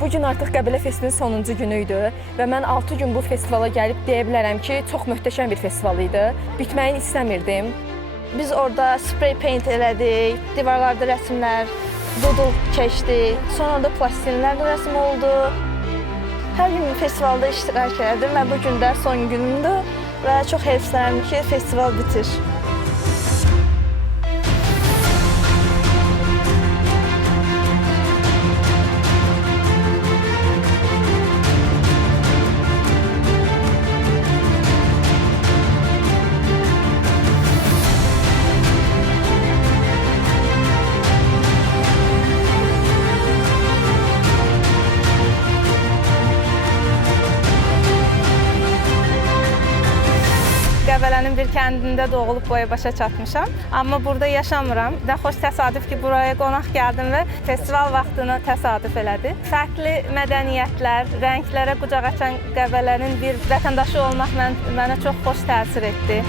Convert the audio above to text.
Bu gün artıq Qəbələ Festinin sonuncu günü idi və mən 6 gün bu festivala gəlib deyə bilərəm ki, çox möhtəşəm bir festival idi. Bitməyini istəmirdim. Biz orada spray paint elədik, divarlarda rəsmlər, dodul keçdi, sonra da plastinlərlə rəsm oldu. Hər gün festivalda iştirak edirdim və bu gün də son günümdür və çox heyfslənirəm ki, festival bitir. Qəbələnin bir kəndində doğulub boya başa çatmışam. Amma burada yaşamıram. Nə xoş təsadüf ki, buraya qonaq gəldim və festival vaxtını təsadüf elədi. Fərqli mədəniyyətlər, rənglərə qucaq açan Qəbələnin bir vətəndaşı olmaq mənə çox xoş təsir etdi.